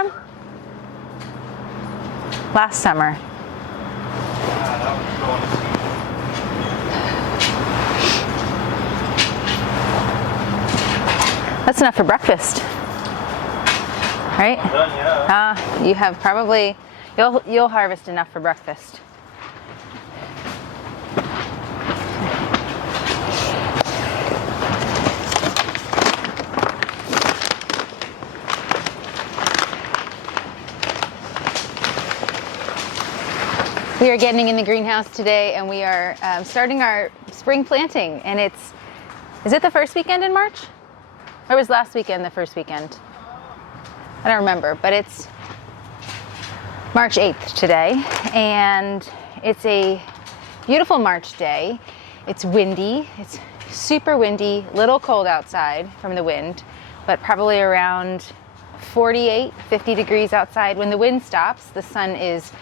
from? Last summer. That's enough for breakfast, right? Done, yeah. You have probably, you'll harvest enough for breakfast. We are getting in the greenhouse today, and we are starting our spring planting. And is it the first weekend in March? Or was last weekend the first weekend? I don't remember, but it's March 8th today, and it's a beautiful March day. It's windy, it's super windy, little cold outside from the wind, but probably around 48, 50 degrees outside. When the wind stops, the sun is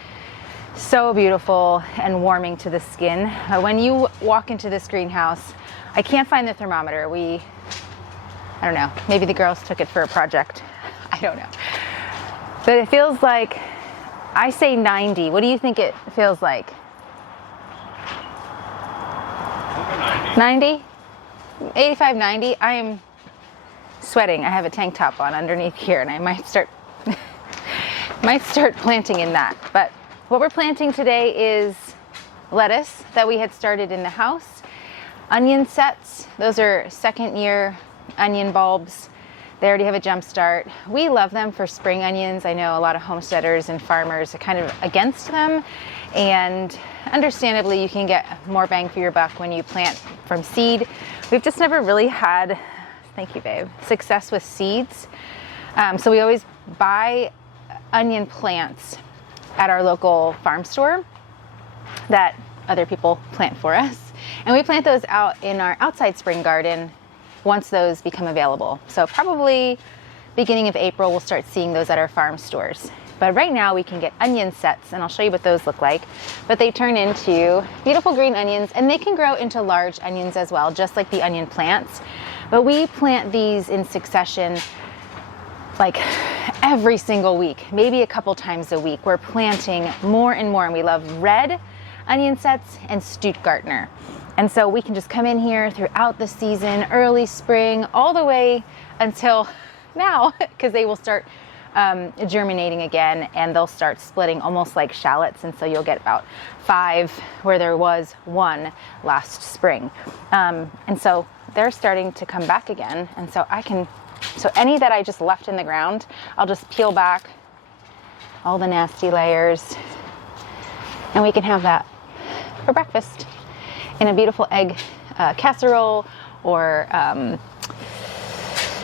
so beautiful and warming to the skin. When you walk into this greenhouse, I can't find the thermometer. I don't know, maybe the girls took it for a project. I don't know. But it feels like, I say 90. What do you think it feels like? 90? 85, 90? I am sweating. I have a tank top on underneath here, and I might start planting in that. But what we're planting today is lettuce that we had started in the house. Onion sets, those are second year onion bulbs. They already have a jump start. We love them for spring onions. I know a lot of homesteaders and farmers are kind of against them, and understandably you can get more bang for your buck when you plant from seed. We've just never really had, thank you babe, success with seeds. So we always buy onion plants at our local farm store that other people plant for us. And we plant those out in our outside spring garden once those become available. So probably beginning of April, we'll start seeing those at our farm stores. But right now we can get onion sets, and I'll show you what those look like. But they turn into beautiful green onions, and they can grow into large onions as well, just like the onion plants. But we plant these in succession like every single week, maybe a couple times a week. We're planting more and more, and we love red onion sets and Stuttgartner. And so we can just come in here throughout the season, early spring, all the way until now, because they will start germinating again, and they'll start splitting almost like shallots. And so you'll get about 5 where there was 1 last spring. And so they're starting to come back again. And so so any that I just left in the ground, I'll just peel back all the nasty layers, and we can have that for breakfast in a beautiful egg casserole or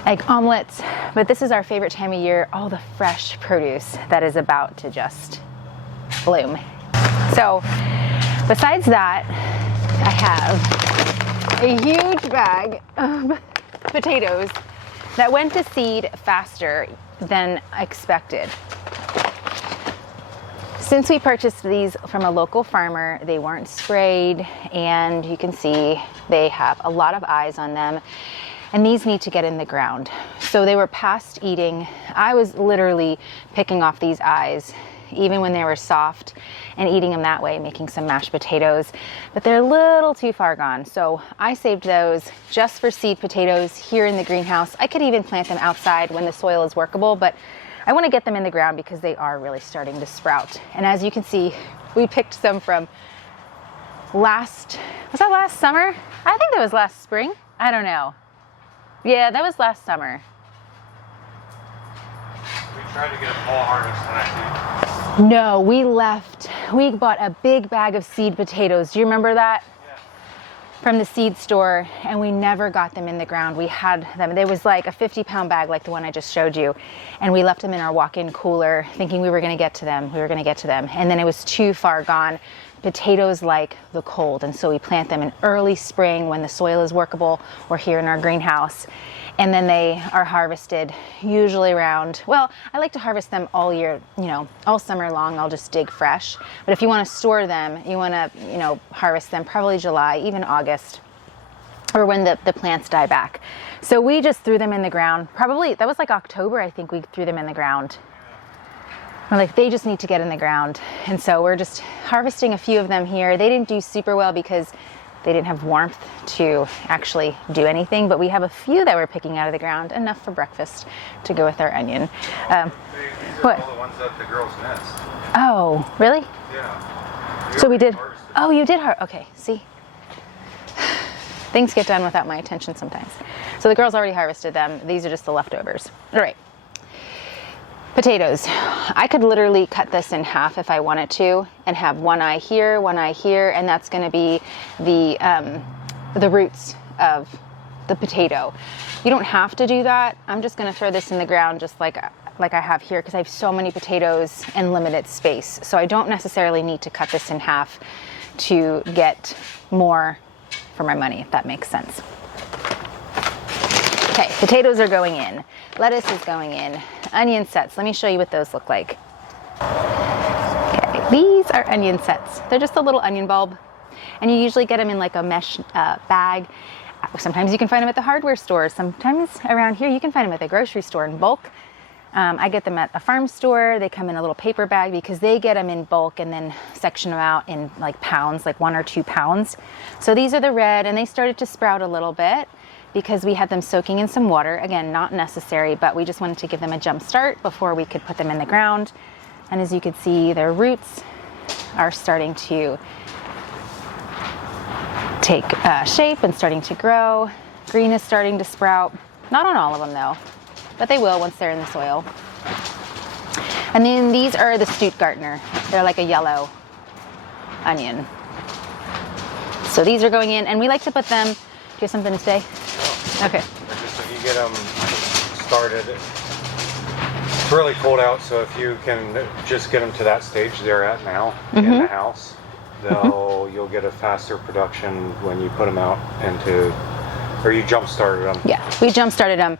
egg omelets. But this is our favorite time of year, all the fresh produce that is about to just bloom. So besides that, I have a huge bag of potatoes that went to seed faster than expected. Since we purchased these from a local farmer, they weren't sprayed, and you can see they have a lot of eyes on them, and these need to get in the ground. So they were past eating. I was literally picking off these eyes even when they were soft and eating them that way, making some mashed potatoes, but they're a little too far gone. So I saved those just for seed potatoes here in the greenhouse. I could even plant them outside when the soil is workable, but I want to get them in the ground because they are really starting to sprout. And as you can see, we picked some from was that last summer? I think that was last spring. I don't know. Yeah, that was last summer. We tried to get a fall harvest tonight, dude. No, we bought a big bag of seed potatoes. Do you remember that? Yeah. From the seed store, and we never got them in the ground. We had them, there was like a 50-pound bag like the one I just showed you, and we left them in our walk-in cooler thinking we were going to get to them. And then it was too far gone. Potatoes like the cold, and so we plant them in early spring when the soil is workable, or here in our greenhouse. And then they are harvested usually around, well, I like to harvest them all year, all summer long. I'll just dig fresh. But if you want to store them, you want to, harvest them probably July, even August, or when the plants die back. So we just threw them in the ground. Probably, that was like October, I think we threw them in the ground. we're like, they just need to get in the ground. And so we're just harvesting a few of them here. They didn't do super well because they didn't have warmth to actually do anything, but we have a few that we're picking out of the ground, enough for breakfast to go with our onion. These are what? all the ones at the girls' nest. Oh, really? Yeah. So we did. Harvested. Oh, you did. Okay, see? Things get done without my attention sometimes. So the girls already harvested them. These are just the leftovers. All right. Potatoes. I could literally cut this in half if I wanted to and have one eye here, and that's going to be the roots of the potato. You don't have to do that. I'm just going to throw this in the ground just like I have here because I have so many potatoes and limited space. So I don't necessarily need to cut this in half to get more for my money, if that makes sense. Okay, potatoes are going in. Lettuce is going in. Onion sets. Let me show you what those look like. Okay, these are onion sets. They're just a little onion bulb. And you usually get them in like a mesh bag. Sometimes you can find them at the hardware store. Sometimes around here you can find them at the grocery store in bulk. I get them at a farm store. They come in a little paper bag because they get them in bulk and then section them out in like pounds, like 1 or 2 pounds. So these are the red, and they started to sprout a little bit because we had them soaking in some water. Again, not necessary, but we just wanted to give them a jump start before we could put them in the ground. And as you can see, their roots are starting to take shape and starting to grow. Green is starting to sprout. Not on all of them though, but they will once they're in the soil. And then these are the Stuttgartner. They're like a yellow onion. So these are going in, and we like to put them. Do you have something to say? Okay. Just if you get them started, it's really cold out, so if you can just get them to that stage they're at now in the house, you'll get a faster production when you put them out into, or you jump started them. Yeah, we jump started them.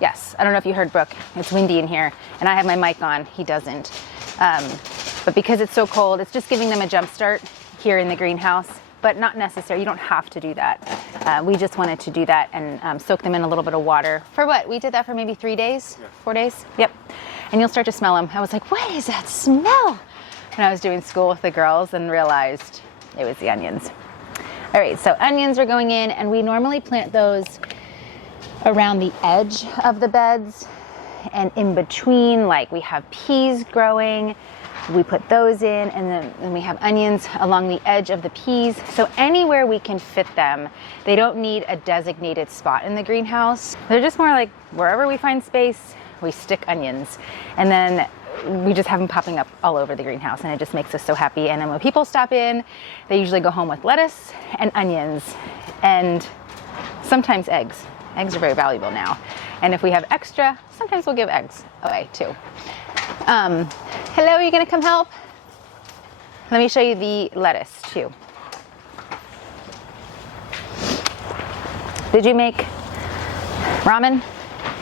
Yes, I don't know if you heard Brooke. It's windy in here, and I have my mic on. He doesn't. But because it's so cold, it's just giving them a jump start here in the greenhouse, but not necessary. You don't have to do that. We just wanted to do that and soak them in a little bit of water. For what? We did that for maybe 3 days, 4 days? Yep. And you'll start to smell them. I was like, what is that smell? When I was doing school with the girls and realized it was the onions. All right, so onions are going in, and we normally plant those around the edge of the beds and in between. Like we have peas growing, we put those in, and then we have onions along the edge of the peas. So anywhere we can fit them. They don't need a designated spot in the greenhouse. They're just more like wherever we find space, we stick onions, and then we just have them popping up all over the greenhouse, and it just makes us so happy. And then when people stop in, they usually go home with lettuce and onions and sometimes eggs. Eggs are very valuable now. And if we have extra, sometimes we'll give eggs away too. Hello, are you gonna come help? Let me show you the lettuce too. Did you make ramen?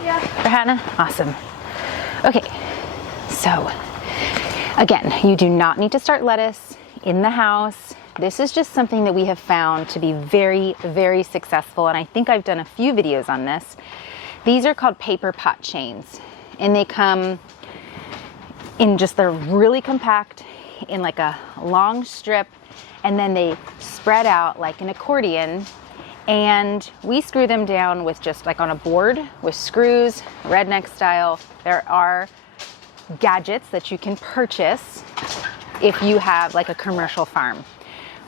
Yeah. For Hannah? Awesome. Okay, so again, you do not need to start lettuce in the house. This is just something that we have found to be very, very successful, and I think I've done a few videos on this. These are called paper pot chains, and they come in just, they're really compact in like a long strip, and then they spread out like an accordion, and we screw them down with just like on a board with screws, redneck style. There are gadgets that you can purchase if you have like a commercial farm.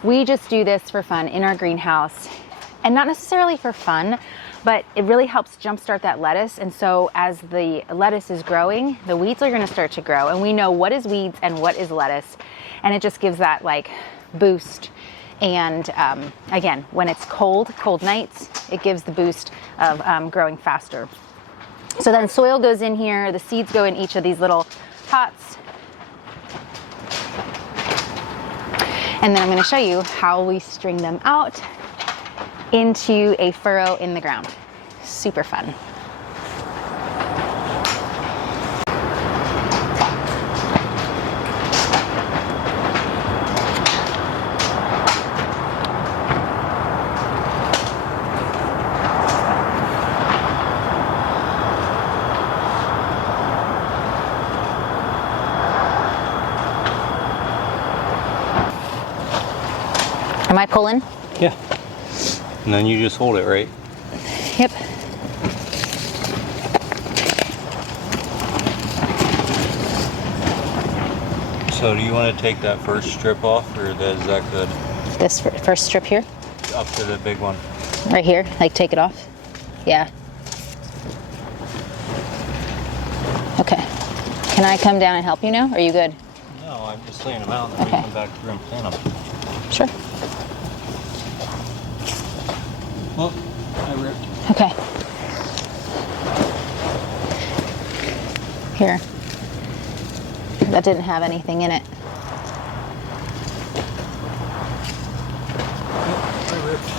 We just do this for fun in our greenhouse, and not necessarily for fun, but it really helps jumpstart that lettuce. And so as the lettuce is growing, the weeds are going to start to grow, and we know what is weeds and what is lettuce, and it just gives that like boost. And again, when it's cold nights, it gives the boost of growing faster. So then soil goes in here, the seeds go in each of these little pots. And then I'm going to show you how we string them out into a furrow in the ground. Super fun. Am I pulling? Yeah. And then you just hold it, right? Yep. So do you want to take that first strip off, or is that good? This first strip here? Up to the big one. Right here, like take it off? Yeah. Okay. Can I come down and help you now? Or are you good? No, I'm just laying them out and then we come back through and plant them. Sure. Well, I ripped. Okay. Here. That didn't have anything in it. I ripped.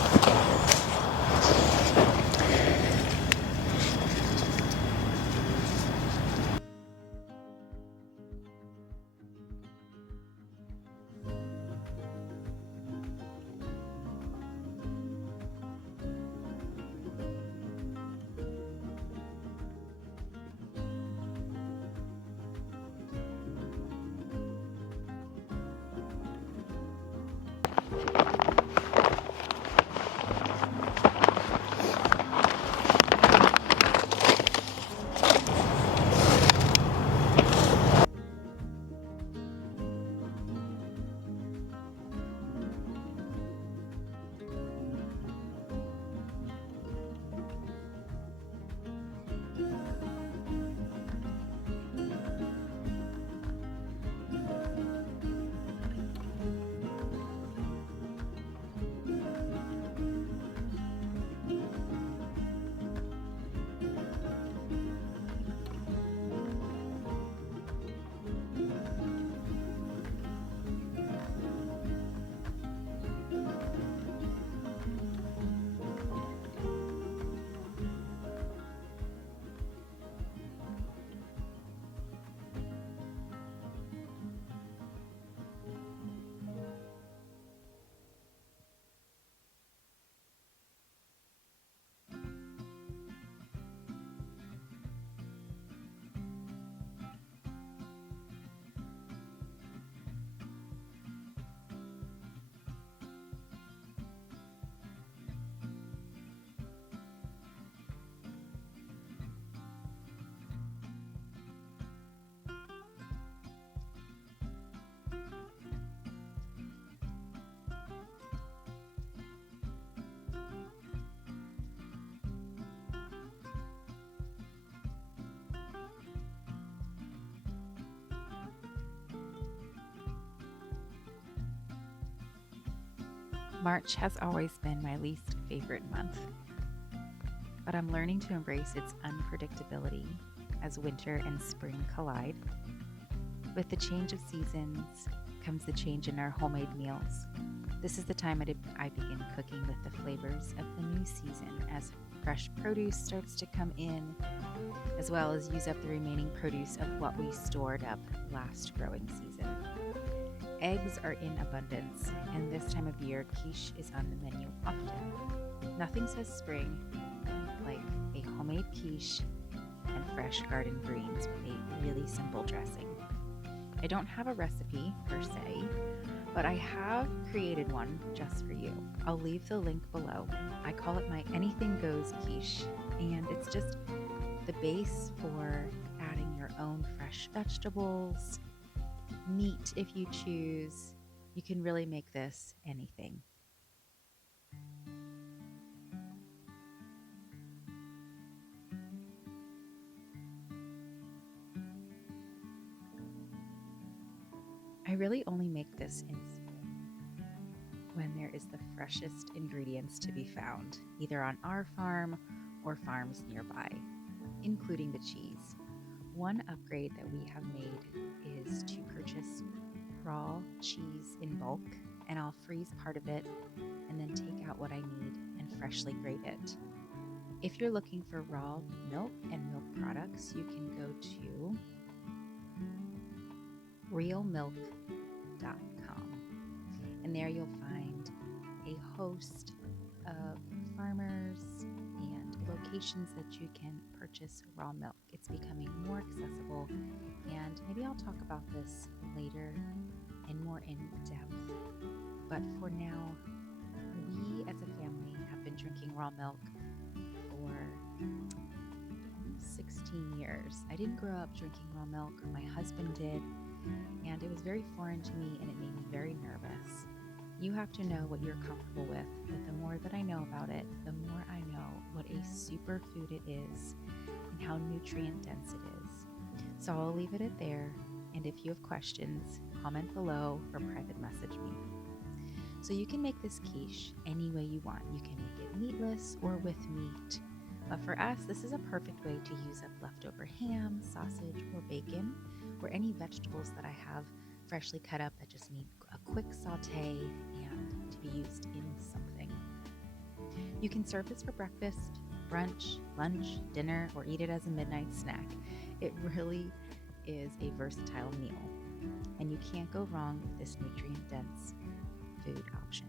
March has always been my least favorite month, but I'm learning to embrace its unpredictability as winter and spring collide. With the change of seasons comes the change in our homemade meals. This is the time I begin cooking with the flavors of the new season as fresh produce starts to come in, as well as use up the remaining produce of what we stored up last growing season. Eggs are in abundance, and this time of year, quiche is on the menu often. Nothing says spring like a homemade quiche and fresh garden greens with a really simple dressing. I don't have a recipe per se, but I have created one just for you. I'll leave the link below. I call it my Anything Goes quiche, and it's just the base for adding your own fresh vegetables, meat if you choose. You can really make this anything. I really only make this in spring when there is the freshest ingredients to be found, either on our farm or farms nearby, including the cheese. One upgrade that we have made is to purchase raw cheese in bulk, and I'll freeze part of it and then take out what I need and freshly grate it. If you're looking for raw milk and milk products, you can go to realmilk.com, and there you'll find a host of farmers and locations that you can purchase raw milk. It's becoming more accessible, and maybe I'll talk about this later and more in depth. But for now, We as a family have been drinking raw milk for almost 16 years. I didn't grow up drinking raw milk, my husband did, and it was very foreign to me and it made me very nervous. You have to know what you're comfortable with, but the more that I know about it, the more I know what a superfood it is and how nutrient dense it is. So I'll leave it at there, and if you have questions, comment below or private message me. So you can make this quiche any way you want. You can make it meatless or with meat. But for us, this is a perfect way to use up leftover ham, sausage, or bacon, or any vegetables that I have freshly cut up that just need a quick saute and to be used in something. You can serve this for breakfast, brunch, lunch, dinner, or eat it as a midnight snack. It really is a versatile meal, and you can't go wrong with this nutrient-dense food option.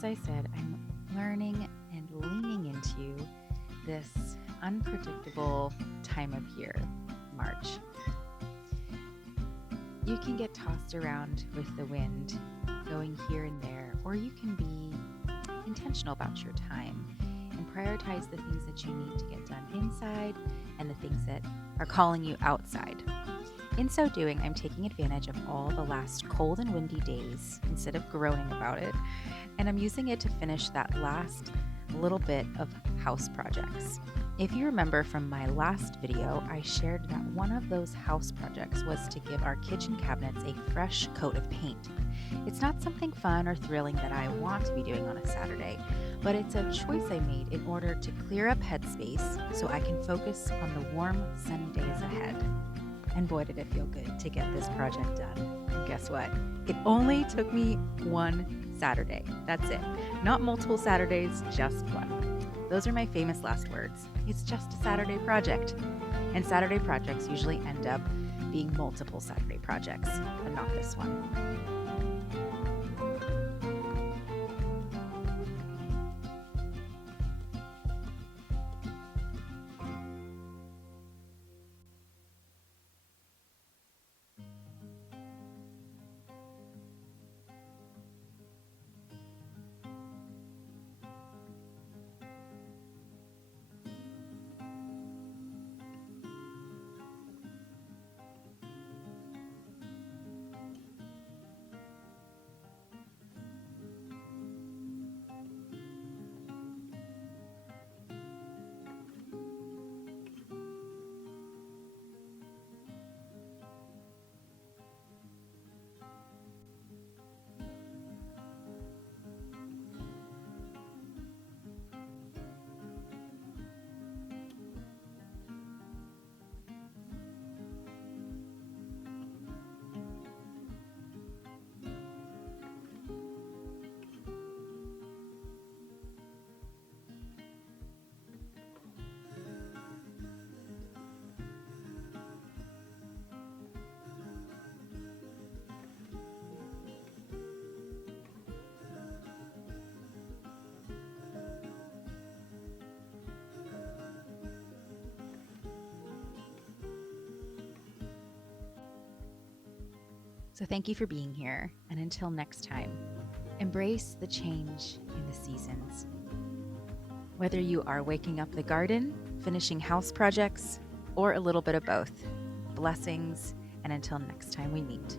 as I said, I'm learning and leaning into this unpredictable time of year, March. You can get tossed around with the wind, going here and there, or you can be intentional about your time and prioritize the things that you need to get done inside and the things that are calling you outside. In so doing, I'm taking advantage of all the last cold and windy days instead of groaning about it, and I'm using it to finish that last little bit of house projects. If you remember from my last video, I shared that one of those house projects was to give our kitchen cabinets a fresh coat of paint. It's not something fun or thrilling that I want to be doing on a Saturday, but it's a choice I made in order to clear up headspace so I can focus on the warm, sunny days ahead. And boy, did it feel good to get this project done. And guess what? It only took me one Saturday. That's it. Not multiple Saturdays, just one. Those are my famous last words. It's just a Saturday project. And Saturday projects usually end up being multiple Saturday projects, but not this one. So thank you for being here, and until next time, embrace the change in the seasons. Whether you are waking up the garden, finishing house projects, or a little bit of both, blessings, and until next time we meet.